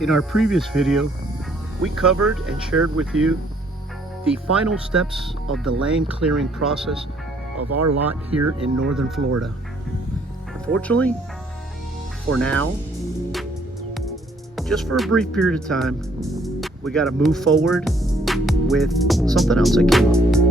In our previous video, we covered and shared with you the final steps of the land clearing process of our lot here in northern Florida. Unfortunately, for now, just for a brief period of time, we got to move forward with something else that came up.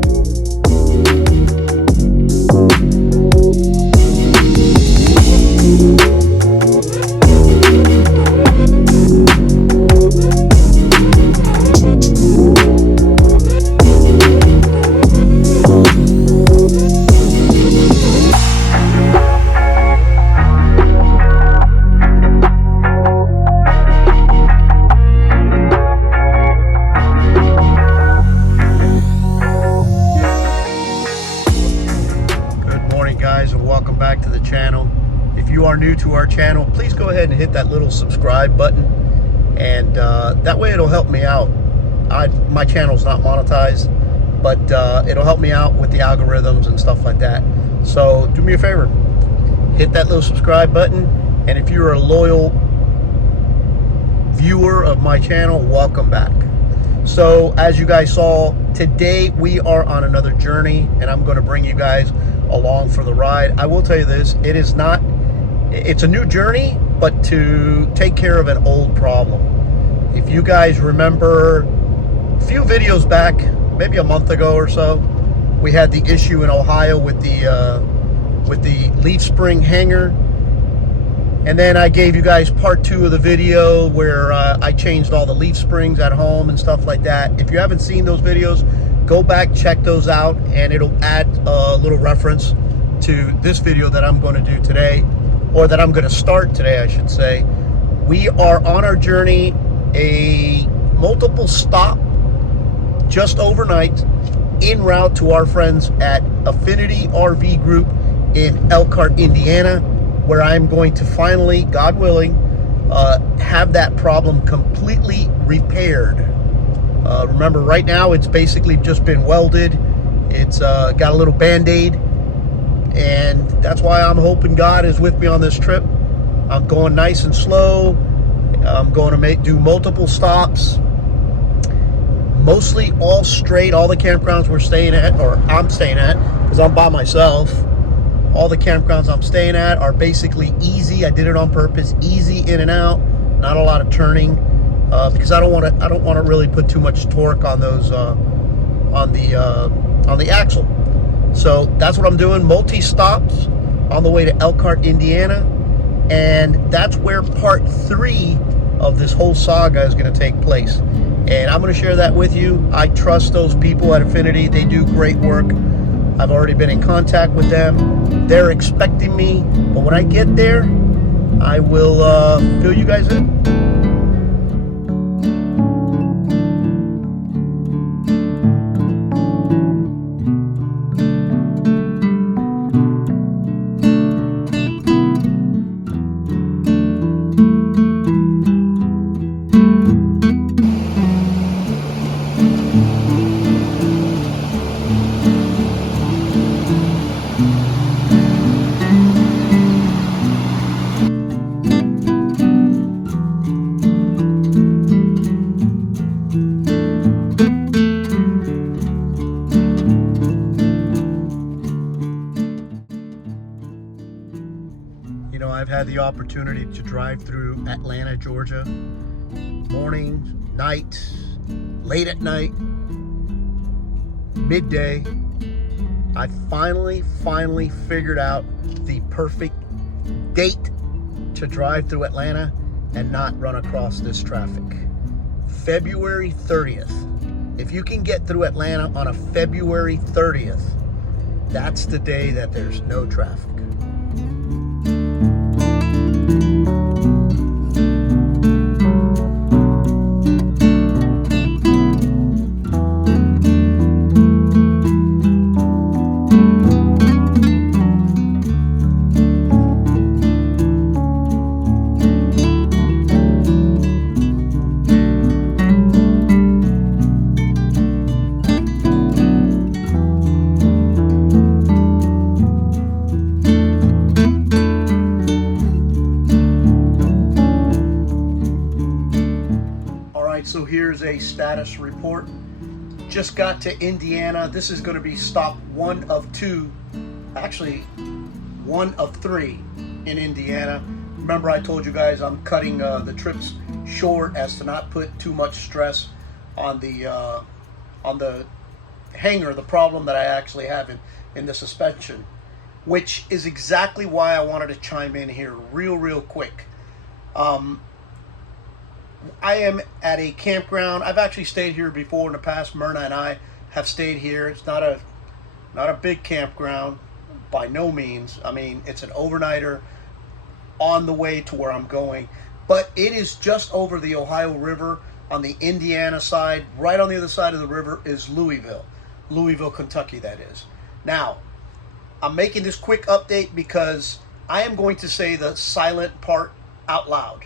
Back to the channel. If you are new to our channel, please go ahead and hit that little subscribe button, and that way it'll help me out. My channel's not monetized, but it'll help me out with the algorithms and stuff like that. So do me a favor, hit that little subscribe button, and if you're a loyal viewer of my channel, welcome back. So as you guys saw, today we are on another journey, and I'm going to bring you guys along for the ride. I will tell you this, it's a new journey, but to take care of an old problem. If you guys remember a few videos back, maybe a month ago or so, we had the issue in Ohio with the leaf spring hanger. And then I gave you guys part 2 of the video where I changed all the leaf springs at home and stuff like that. If you haven't seen those videos, go back, check those out, and it'll add a little reference to this video that I'm going to do today, or that I'm going to start today, I should say. We are on our journey, a multiple stop, just overnight, en route to our friends at Affinity RV Group in Elkhart, Indiana, where I'm going to finally, God willing, have that problem completely repaired. Remember, right now it's basically just been welded. It's got a little band-aid, and that's why I'm hoping God is with me on this trip. I'm going nice and slow. I'm going to do multiple stops, mostly all straight. All the campgrounds we're staying at, or I'm staying at, because I'm by myself. All the campgrounds I'm staying at are basically easy. I did it on purpose, easy in and out, not a lot of turning. Because I don't want to really put too much torque on those on the axle. So that's what I'm doing. Multi stops on the way to Elkhart, Indiana, and that's where part 3 of this whole saga is going to take place. And I'm going to share that with you. I trust those people at Affinity. They do great work. I've already been in contact with them. They're expecting me, but when I get there, I will fill you guys in. I've had the opportunity to drive through Atlanta, Georgia, morning, night, late at night, midday. I finally figured out the perfect date to drive through Atlanta and not run across this traffic. February 30th. If you can get through Atlanta on a February 30th, that's the day that there's no traffic. right, so here's a status report. Just got to Indiana. This is going to be stop 1 of 2, actually 1 of 3 in Indiana. Remember, I told you guys I'm cutting the trips short as to not put too much stress on the hanger, the problem that I actually have in the suspension, which is exactly why I wanted to chime in here real quick. I am at a campground. I've actually stayed here before in the past. Myrna and I have stayed here. It's not a big campground by no means. I mean, it's an overnighter on the way to where I'm going, but it is just over the Ohio River on the Indiana side. Right on the other side of the river is Louisville, Kentucky, that is. Now, I'm making this quick update because I am going to say the silent part out loud.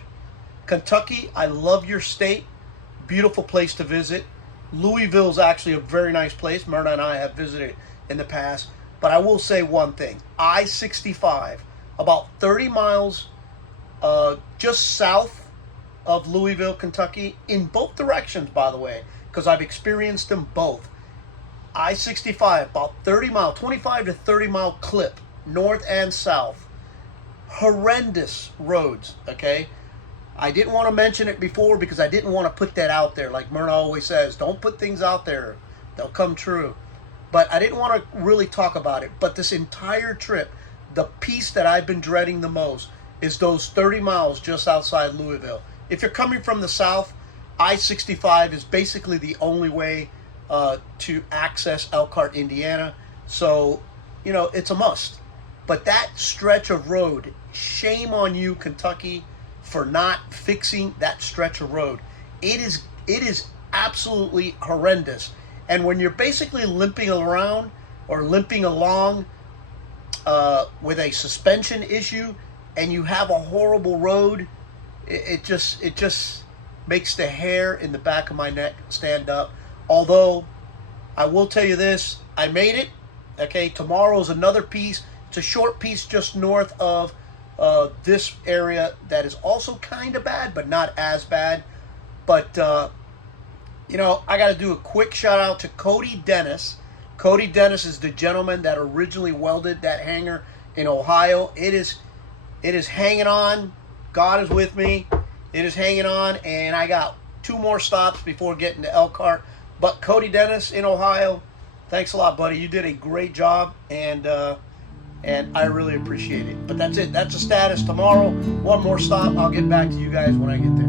Kentucky, I love your state. Beautiful place to visit. Louisville is actually a very nice place. Myrna and I have visited in the past. But I will say one thing. I-65, about 30 miles just south of Louisville, Kentucky, in both directions, by the way, because I've experienced them both. I-65, about 30 mile, 25 to 30 mile clip, north and south. Horrendous roads, okay? I didn't want to mention it before because I didn't want to put that out there. Like Myrna always says, don't put things out there. They'll come true. But I didn't want to really talk about it. But this entire trip, the piece that I've been dreading the most is those 30 miles just outside Louisville. If you're coming from the south, I-65 is basically the only way to access Elkhart, Indiana. So, you know, it's a must. But that stretch of road, shame on you, Kentucky, for not fixing that stretch of road. It is absolutely horrendous. And when you're basically limping around or limping along with a suspension issue and you have a horrible road, it just makes the hair in the back of my neck stand up. Although I will tell you this, I made it. Okay, tomorrow's another piece. It's a short piece just north of this area that is also kind of bad, but not as bad. But, you know, I got to do a quick shout out to Cody Dennis. Cody Dennis is the gentleman that originally welded that hanger in Ohio. It is hanging on. God is with me. It is hanging on, and I got 2 more stops before getting to Elkhart. But Cody Dennis in Ohio, thanks a lot, buddy. You did a great job, and I really appreciate it. But that's it. That's the status. Tomorrow, 1 more stop. I'll get back to you guys when I get there.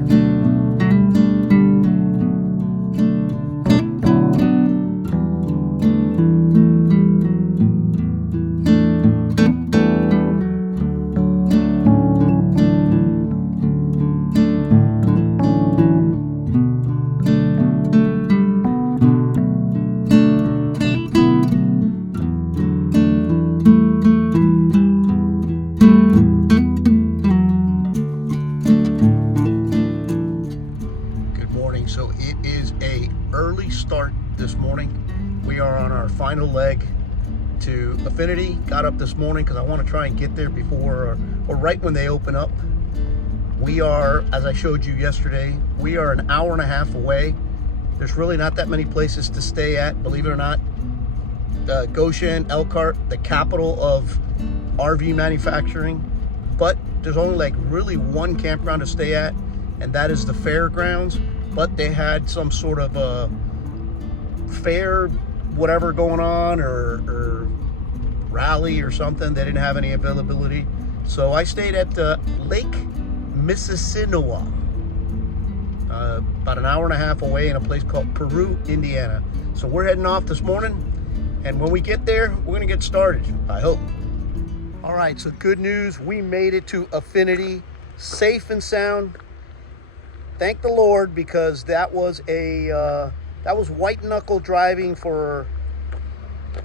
So it is a early start this morning. We are on our final leg to Affinity. Got up this morning because I want to try and get there before or right when they open up. We are, as I showed you yesterday, we are an hour and a half away. There's really not that many places to stay at, believe it or not. Goshen, Elkhart, the capital of RV manufacturing, but there's only like really 1 campground to stay at, and that is the fairgrounds. But they had some sort of a fair whatever going on or rally or something. They didn't have any availability. So I stayed at Lake Mississinewa, about an hour and a half away in a place called Peru, Indiana. So we're heading off this morning, and when we get there, we're gonna get started, I hope. All right, so good news. We made it to Affinity, safe and sound. Thank the Lord, because that was white knuckle driving for,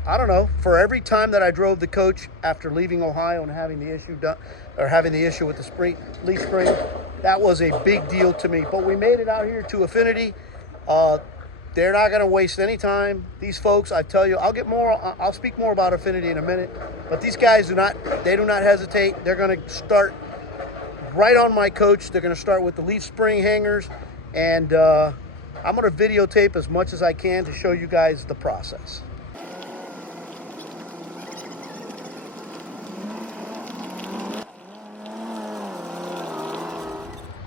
I don't know, for every time that I drove the coach after leaving Ohio and having the issue done, or having the issue with the leaf spring. That was a big deal to me. But we made it out here to Affinity. They're not going to waste any time. These folks, I tell you, I'll speak more about Affinity in a minute. But these guys do not hesitate. They're going to start right on my coach. They're going to start with the leaf spring hangers, and I'm going to videotape as much as I can to show you guys the process.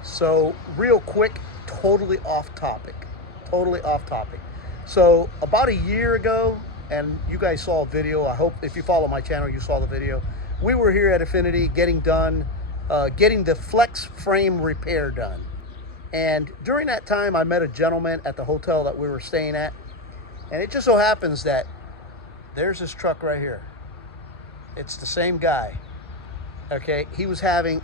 So real quick, totally off topic. So about a year ago, and you guys saw a video, I hope if you follow my channel, you saw the video. We were here at Affinity getting the flex frame repair done. And during that time, I met a gentleman at the hotel that we were staying at. And it just so happens that there's this truck right here. It's the same guy, okay? He was having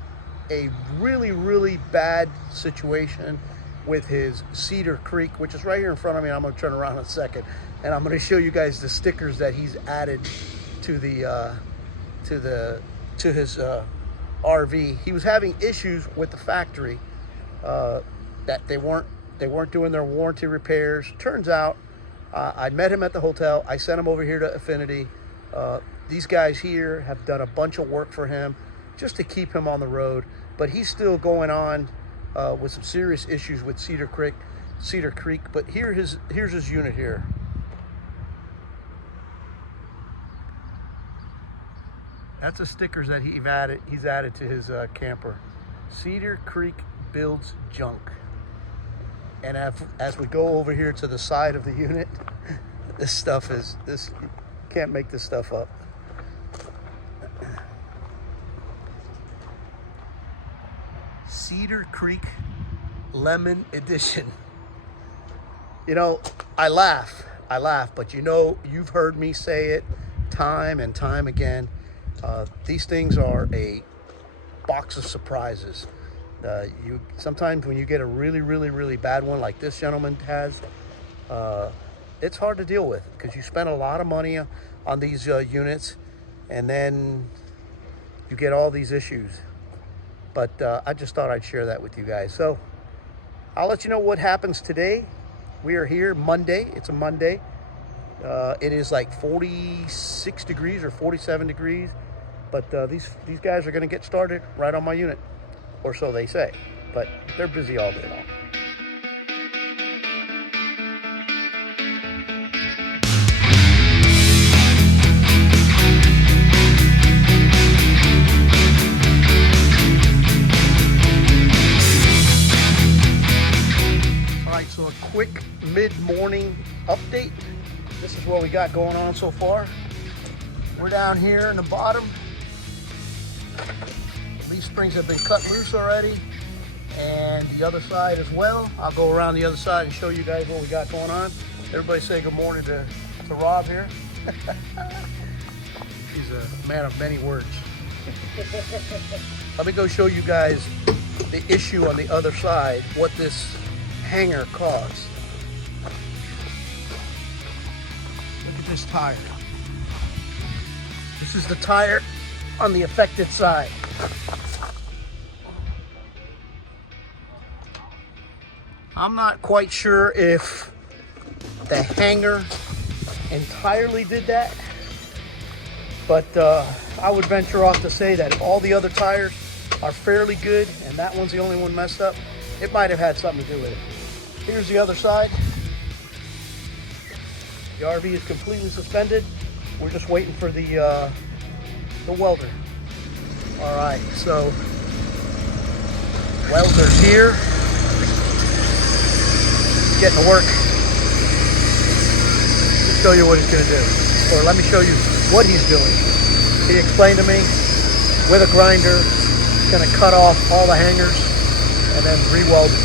a really, really bad situation with his Cedar Creek, which is right here in front of me. I'm gonna turn around in a second, and I'm gonna show you guys the stickers that he's added to his RV. He was having issues with the factory, that they weren't doing their warranty repairs. Turns out, I met him at the hotel. I sent him over here to Affinity. These guys here have done a bunch of work for him just to keep him on the road, but he's still going on with some serious issues with Cedar Creek. But here's his unit here. That's the stickers that he's added to his camper. Cedar Creek builds junk. And as we go over here to the side of the unit, this can't make this stuff up. Cedar Creek Lemon Edition. You know, I laugh, but you know, you've heard me say it time and time again. These things are a box of surprises. Sometimes when you get a really, really, really bad one like this gentleman has, it's hard to deal with because you spend a lot of money on these units, and then you get all these issues. But I just thought I'd share that with you guys. So I'll let you know what happens today. We are here Monday. It's a Monday. It is like 46 degrees or 47 degrees. But these guys are going to get started right on my unit. Or so they say, but they're busy all day long. All right, so a quick mid-morning update. This is what we got going on so far. We're down here in the bottom. These springs have been cut loose already, and the other side as well. I'll go around the other side and show you guys what we got going on. Everybody say good morning to Rob here. He's a man of many words. Let me go show you guys the issue on the other side, what this hanger caused. Look at this tire. This is the tire on the affected side. I'm not quite sure if the hanger entirely did that, but I would venture off to say that if all the other tires are fairly good and that one's the only one messed up, it might have had something to do with it. Here's the other side. The RV is completely suspended. We're just waiting for the welder. All right, so welder's here, getting to work. Let's show you what he's going to do, or let me show you what he's doing. He explained to me with a grinder, he's going to cut off all the hangers and then re-weld it.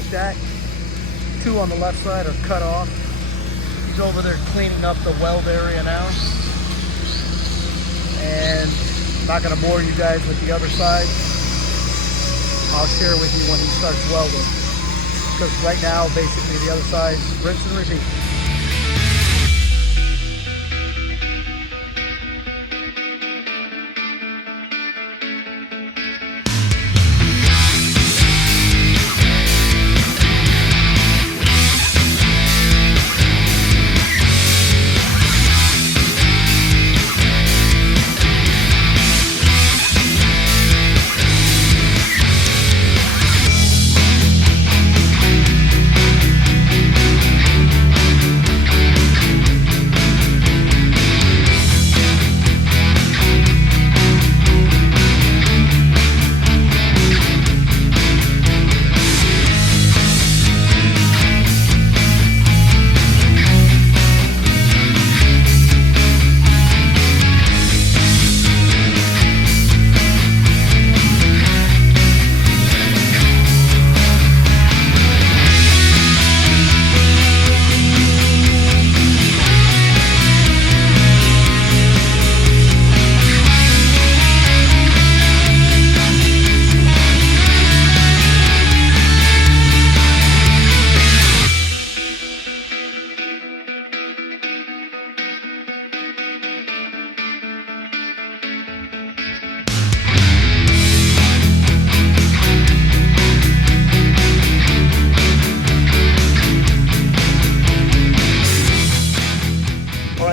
like that. 2 on the left side are cut off. He's over there cleaning up the weld area now. And I'm not going to bore you guys with the other side. I'll share with you when he starts welding. Because right now, basically, the other side, rinse and repeat.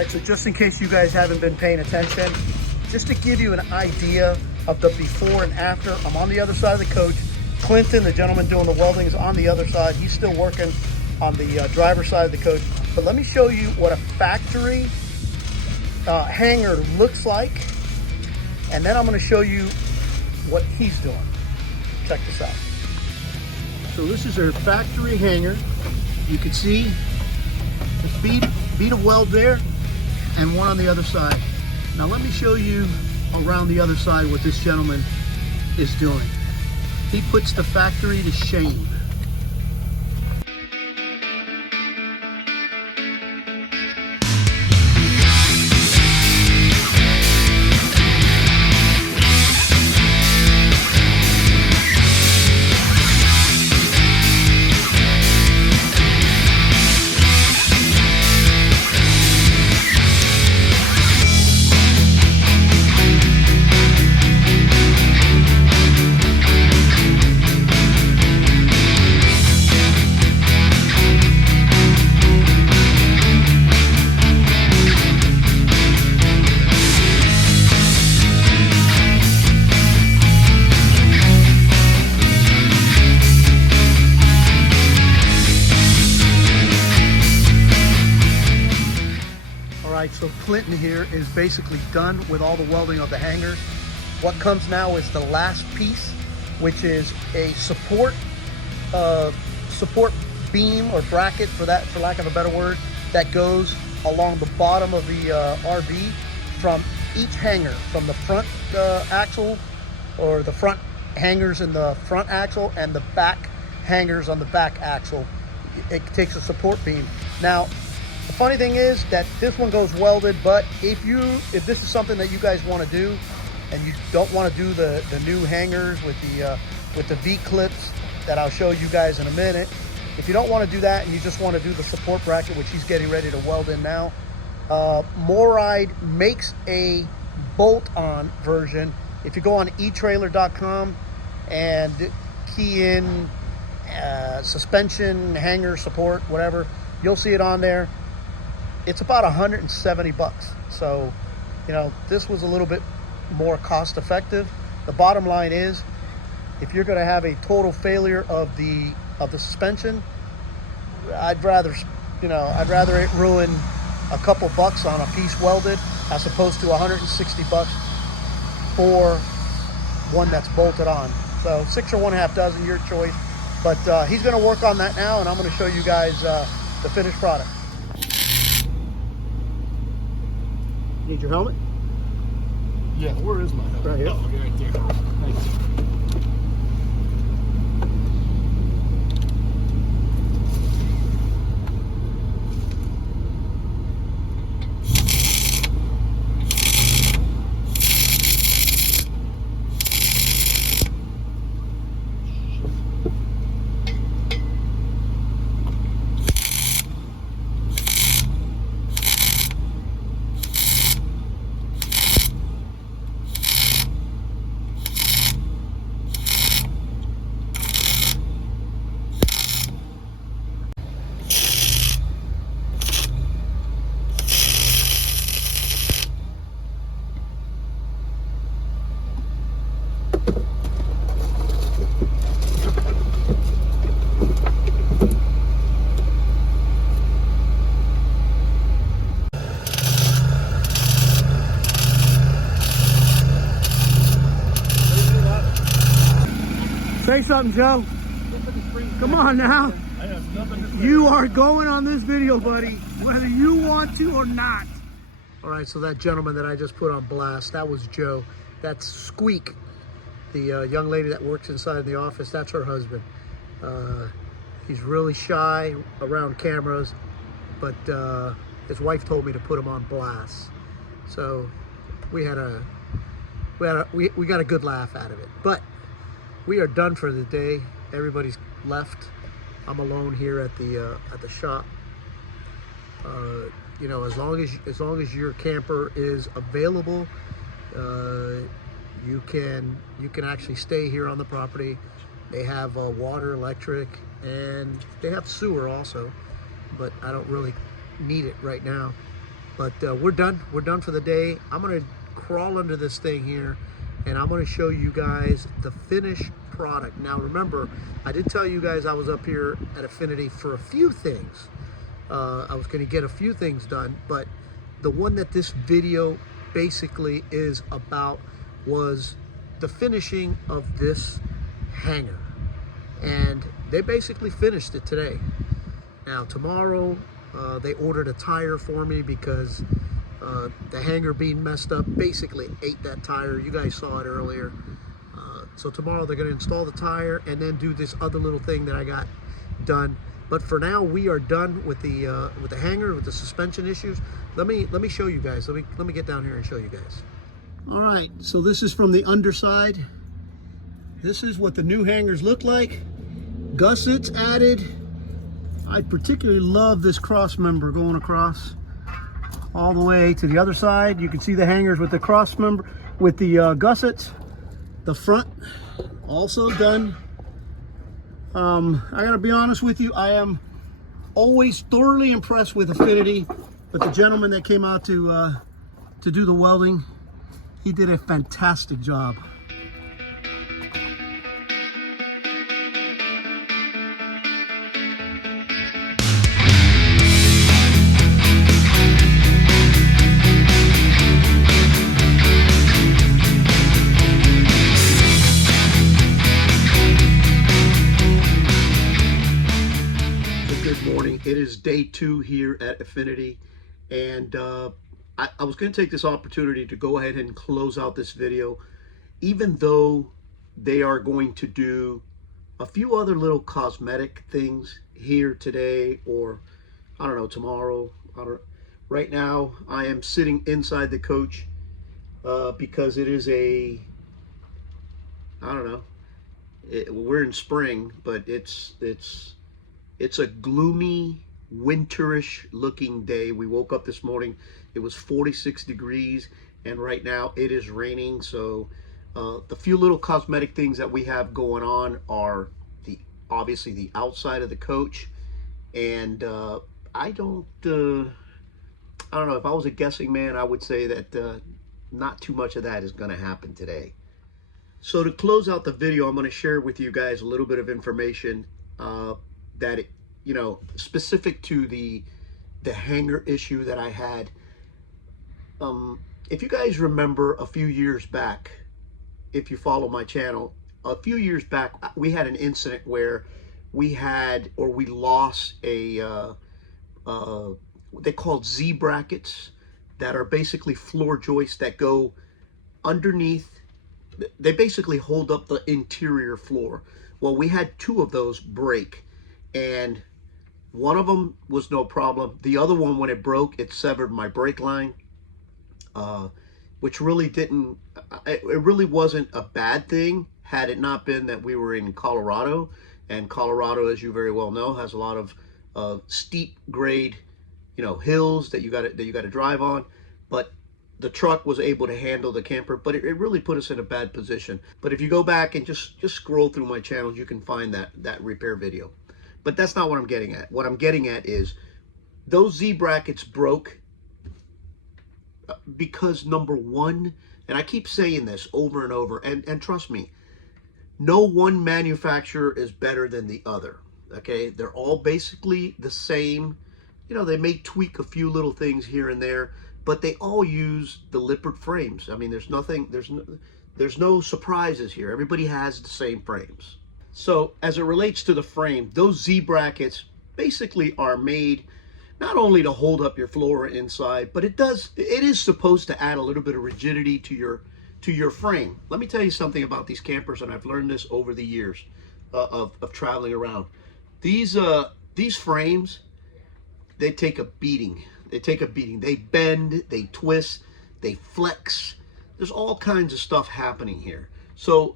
So just in case you guys haven't been paying attention, just to give you an idea of the before and after, I'm on the other side of the coach. Clinton, the gentleman doing the welding, is on the other side. He's still working on the driver's side of the coach. But let me show you what a factory hanger looks like. And then I'm going to show you what he's doing. Check this out. So this is our factory hanger. You can see the bead of weld there, and one on the other side. Now let me show you around the other side what this gentleman is doing. He puts the factory to shame. So Clinton here is basically done with all the welding of the hanger. What comes now is the last piece, which is a support beam or bracket, for lack of a better word, that goes along the bottom of the RV from each hanger, from the front axle, or the front hangers in the front axle, and the back hangers on the back axle. It takes a support beam. Now, the funny thing is that this one goes welded, but if this is something that you guys want to do, and you don't want to do the new hangers with the V-clips that I'll show you guys in a minute, if you don't want to do that and you just want to do the support bracket, which he's getting ready to weld in now, Moride makes a bolt-on version. If you go on eTrailer.com and key in suspension, hanger, support, whatever, you'll see it on there. It's about 170 bucks. So, you know, this was a little bit more cost effective. The bottom line is, if you're going to have a total failure of the suspension, I'd rather it ruin a couple bucks on a piece welded as opposed to 160 bucks for one that's bolted on. So 6 or 1/2 dozen, your choice. But he's going to work on that now, and I'm going to show you guys the finished product. Need your helmet? Yeah, where is my helmet? Right here. Oh, okay, right there. Right there. Say something, Joe. Come on now. I have nothing to say. You are going on this video, buddy, whether you want to or not. All right, so that gentleman that I just put on blast, that was Joe. That's Squeak, the young lady that works inside the office. That's her husband. He's really shy around cameras, but his wife told me to put him on blast. So we got a good laugh out of it. But we are done for the day. Everybody's left. I'm alone here at the shop. You know, as long as your camper is available, you can actually stay here on the property. They have water, electric, and they have sewer also, but I don't really need it right now. But we're done for the day. I'm gonna crawl under this thing here, and I'm gonna show you guys the finished product. Now remember, I did tell you guys I was up here at Affinity for a few things. I was gonna get a few things done, but the one that this video basically is about was the finishing of this hanger. And they basically finished it today. Now tomorrow, they ordered a tire for me because the hanger being messed up basically ate that tire. You guys saw it earlier. So tomorrow they're going to install the tire and then do this other little thing that I got done. But for now, we are done with the hanger, with the suspension issues. Let me show you guys. Let me get down here and show you guys. All right, so this is from the underside. This is what the new hangers look like. Gussets added. I particularly love this cross member going across all the way to the other side. You can see the hangers with the cross member, with the gussets. The front also done. I gotta be honest with you, I am always thoroughly impressed with Affinity, but the gentleman that came out to do the welding, he did a fantastic job. It is day 2 here at Affinity, and I was going to take this opportunity to go ahead and close out this video, even though they are going to do a few other little cosmetic things here today, or I don't know, tomorrow. Right now I am sitting inside the coach because it is I don't know, we're in spring, but it's a gloomy, winterish looking day. We woke up this morning, it was 46 degrees, and right now it is raining. So the few little cosmetic things that we have going on are obviously the outside of the coach, and I don't know, if I was a guessing man, I would say that not too much of that is going to happen today. So to close out the video, I'm going to share with you guys a little bit of information that specific to the hanger issue that I had. If you guys remember a few years back, if you follow my channel, a few years back we had an incident where we lost a they called Z brackets, that are basically floor joists that go underneath. They basically hold up the interior floor. Well, we had 2 of those break, and one of them was no problem. The other one, when it broke, it severed my brake line, which really it really wasn't a bad thing had it not been that we were in Colorado, and Colorado, as you very well know, has a lot of steep grade, hills that you got to drive on. But the truck was able to handle the camper, but it really put us in a bad position. But if you go back and just scroll through my channels, you can find that repair video. But that's not what I'm getting at. What I'm getting at is those Z brackets broke because, number one, and I keep saying this over and over, and trust me, no one manufacturer is better than the other, okay? They're all basically the same. They may tweak a few little things here and there, but they all use the Lippert frames. I mean, there's no surprises here. Everybody has the same frames. So as it relates to the frame, those Z brackets basically are made not only to hold up your floor inside, but it is supposed to add a little bit of rigidity to your frame. Let me tell you something about these campers, and I've learned this over the years of traveling around. These frames, they take a beating. They take a beating. They bend, they twist, they flex. There's all kinds of stuff happening here. So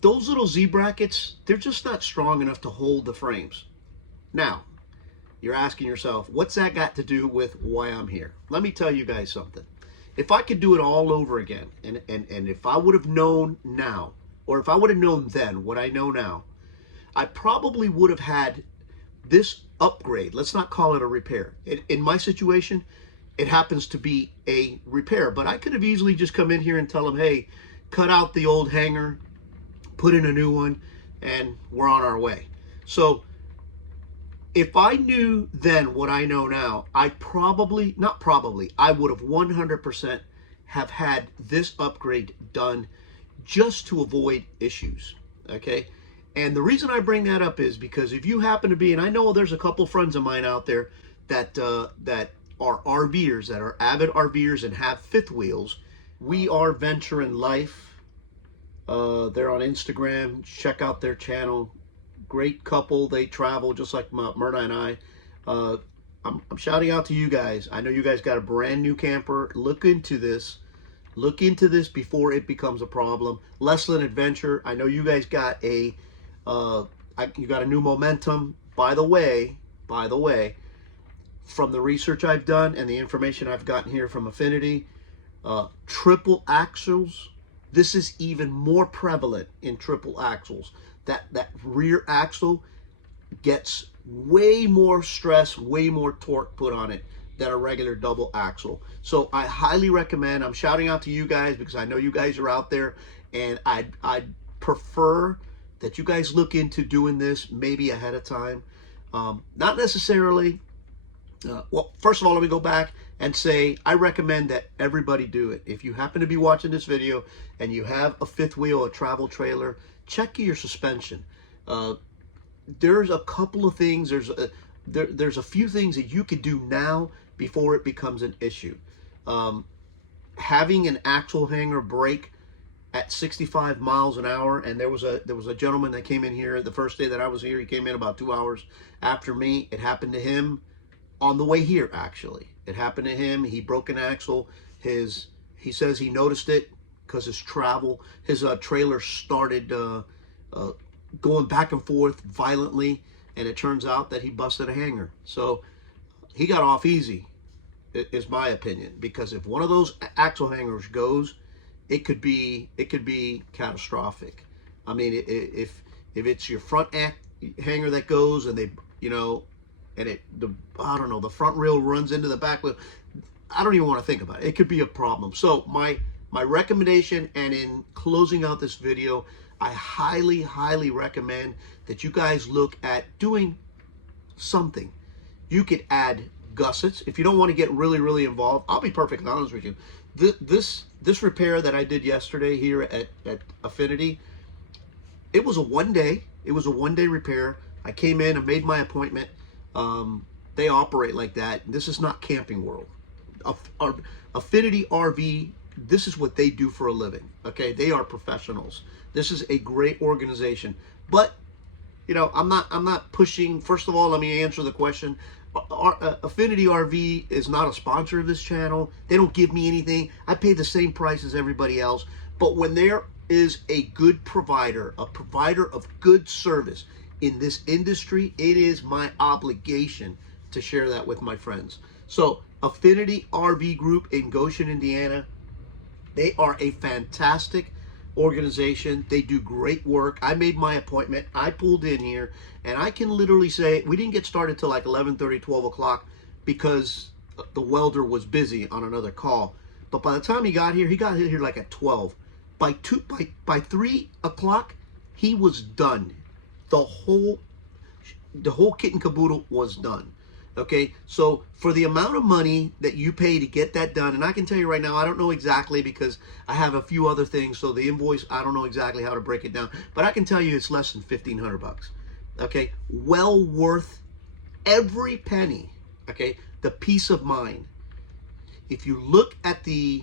those little Z brackets, they're just not strong enough to hold the frames. Now, you're asking yourself, what's that got to do with why I'm here? Let me tell you guys something. If I could do it all over again, and if I would have known now, or if I would have known then what I know now, I probably would have had this upgrade. Let's not call it a repair. In my situation, it happens to be a repair, but I could have easily just come in here and tell them, hey, cut out the old hanger, put in a new one, and we're on our way. So if I knew then what I know now, I probably, not probably, I would have 100% have had this upgrade done just to avoid issues, okay? And the reason I bring that up is because if you happen to be, and I know there's a couple friends of mine out there that that are RVers, that are avid RVers and have fifth wheels. We Are Venturing Life. They're on Instagram. Check out their channel. Great couple. They travel just like Myrna and I. I'm shouting out to you guys. I know you guys got a brand new camper. Look into this. Look into this before it becomes a problem. Lesland Adventure. I know you guys got a you got a new momentum. By the way, from the research I've done and the information I've gotten here from Affinity, triple axles. This is even more prevalent in triple axles. That rear axle gets way more stress, way more torque put on it than a regular double axle. So I highly recommend, I'm shouting out to you guys because I know you guys are out there, and I'd prefer that you guys look into doing this maybe ahead of time. Not necessarily, well, first of all, let me go back and say I recommend that everybody do it. If you happen to be watching this video and you have a fifth wheel, a travel trailer, check your suspension. There's a couple of things, there's a few things that you could do now before it becomes an issue. Having an axle hanger break at 65 miles an hour, and there was a gentleman that came in here the first day that I was here. He came in about 2 hours after me. It happened to him on the way here, actually. It happened to him. He broke an axle. He says he noticed it because his trailer started going back and forth violently, and it turns out that he busted a hanger. So he got off easy, is my opinion, because if one of those axle hangers goes, it could be catastrophic. I mean, if it's your front hanger that goes, and they, you know, and I don't know, the front rail runs into the back wheel, I don't even want to think about it. It could be a problem. So my recommendation, and in closing out this video, I highly recommend that you guys look at doing something. You could add gussets if you don't want to get really involved. I'll be perfectly honest with you. This repair that I did yesterday here at Affinity, it was a one-day repair. I came in and made my appointment. They operate like that. This is not Camping World. Affinity RV, this is what they do for a living. Okay, they are professionals. This is a great organization. But you know, I'm not pushing. First of all, let me answer the question. Affinity RV is not a sponsor of this channel. They don't give me anything. I pay the same price as everybody else. But when there is a good provider, a provider of good service in this industry, it is my obligation to share that with my friends. So Affinity RV Group in Goshen, Indiana, they are a fantastic organization. They do great work. I made my appointment. I pulled in here, and I can literally say we didn't get started till like 11:30, 12 o'clock because the welder was busy on another call. But by the time he got here like at 12. By 3 o'clock, he was done. The whole kit and caboodle was done. Okay, so for the amount of money that you pay to get that done, and I can tell you right now, I don't know exactly because I have a few other things. So the invoice, I don't know exactly how to break it down, but I can tell you it's less than $1,500. Okay, well worth every penny. Okay, the peace of mind. If you look at the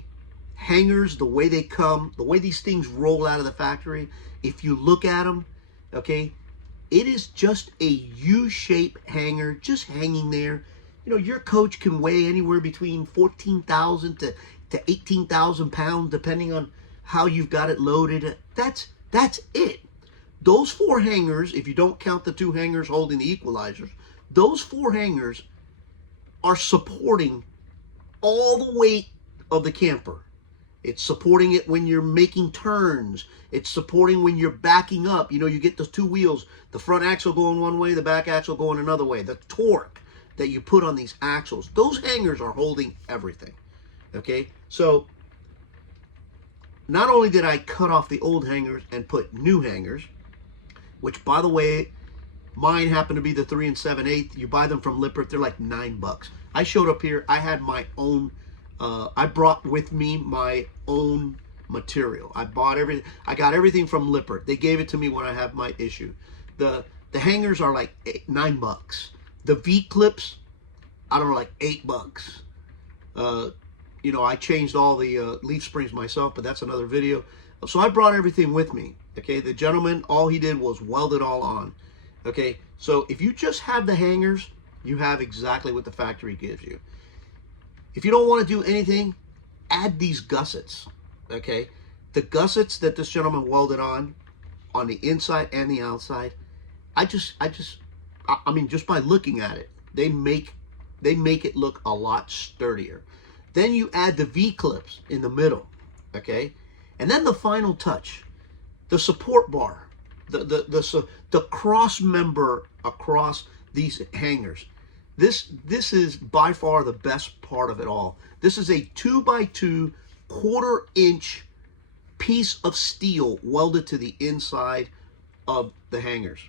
hangers, the way they come, the way these things roll out of the factory, if you look at them, okay, it is just a U-shaped hanger just hanging there. You know, your coach can weigh anywhere between 14,000 to 18,000 pounds, depending on how you've got it loaded. That's it. Those 4 hangers, if you don't count the 2 hangers holding the equalizers, those 4 hangers are supporting all the weight of the camper. It's supporting it when you're making turns. It's supporting when you're backing up. You know, you get those 2 wheels, the front axle going one way, the back axle going another way. The torque that you put on these axles, those hangers are holding everything. Okay, so not only did I cut off the old hangers and put new hangers, which, by the way, mine happen to be the 3 7/8. You buy them from Lippert, they're like $9. I showed up here, I had my own, I brought with me my own material. I bought everything, I got everything from Lippert. They gave it to me when I have my issue. The hangers are like $9. The V-clips, I don't know, like $8. You know, I changed all the leaf springs myself, but that's another video. So I brought everything with me. Okay, the gentleman, all he did was weld it all on. Okay, so if you just have the hangers, you have exactly what the factory gives you. If you don't want to do anything, add these gussets. Okay, the gussets that this gentleman welded on the inside and the outside, I mean, just by looking at it, they make it look a lot sturdier. Then you add the V-clips in the middle, okay? And then the final touch, the support bar, the cross member across these hangers. This is by far the best part of it all. This is a 2x2 1/4-inch piece of steel welded to the inside of the hangers.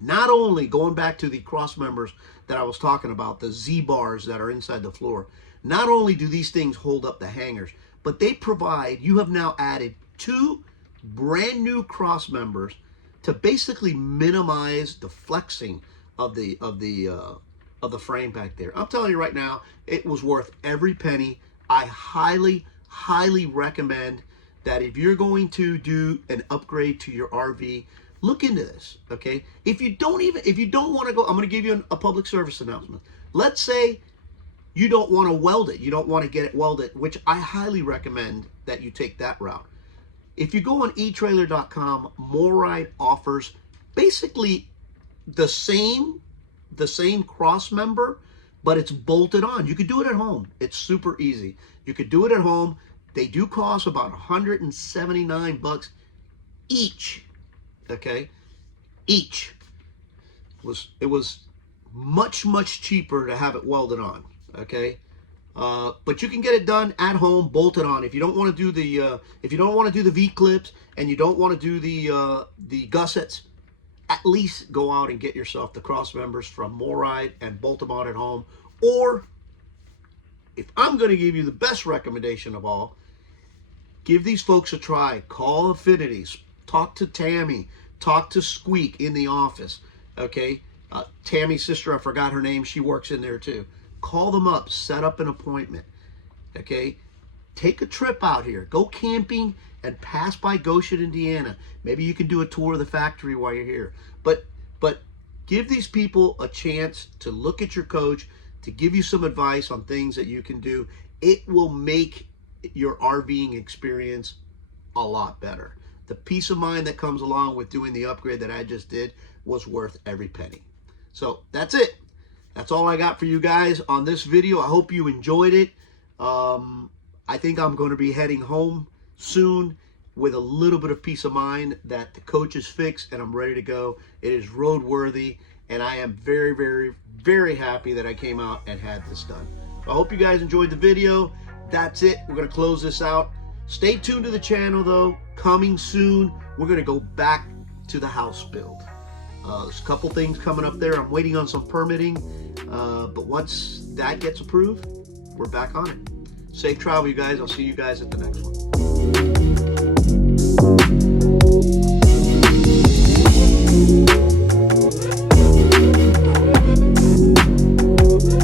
Not only, going back to the cross members that I was talking about, the Z-bars that are inside the floor, not only do these things hold up the hangers, but they provide, you have now added 2 brand new cross members to basically minimize the flexing of the frame back there. I'm telling you right now, it was worth every penny. I highly recommend that if you're going to do an upgrade to your RV, look into this, okay? If you don't want to go, I'm going to give you a public service announcement. Let's say you don't want to weld it. You don't want to get it welded, which I highly recommend that you take that route. If you go on eTrailer.com, MoRide offers basically the same cross member, but it's bolted on. You could do it at home. It's super easy. You could do it at home. They do cost about $179 each. Okay, each. It was much cheaper to have it welded on. Okay, but you can get it done at home, bolted on. If you don't want to do the V clips and you don't want to do the gussets, at least go out and get yourself the cross members from MoRide and bolt them on at home. Or if I'm going to give you the best recommendation of all, give these folks a try. Call Affinity. Talk to Tammy. Talk to Squeak in the office. Okay, Tammy's sister, I forgot her name. She works in there too. Call them up. Set up an appointment. Okay, take a trip out here. Go camping and pass by Goshen, Indiana. Maybe you can do a tour of the factory while you're here. But give these people a chance to look at your coach, to give you some advice on things that you can do. It will make your RVing experience a lot better. The peace of mind that comes along with doing the upgrade that I just did was worth every penny. So that's it. That's all I got for you guys on this video. I hope you enjoyed it. I think I'm going to be heading home soon with a little bit of peace of mind that the coach is fixed and I'm ready to go. It is roadworthy, and I am very happy that I came out and had this done. I hope you guys enjoyed the video. That's it. We're going to close this out. Stay tuned to the channel, though. Coming soon, we're going to go back to the house build. There's a couple things coming up there. I'm waiting on some permitting, but once that gets approved, we're back on it. Safe travel, you guys. I'll see you guys at the next one.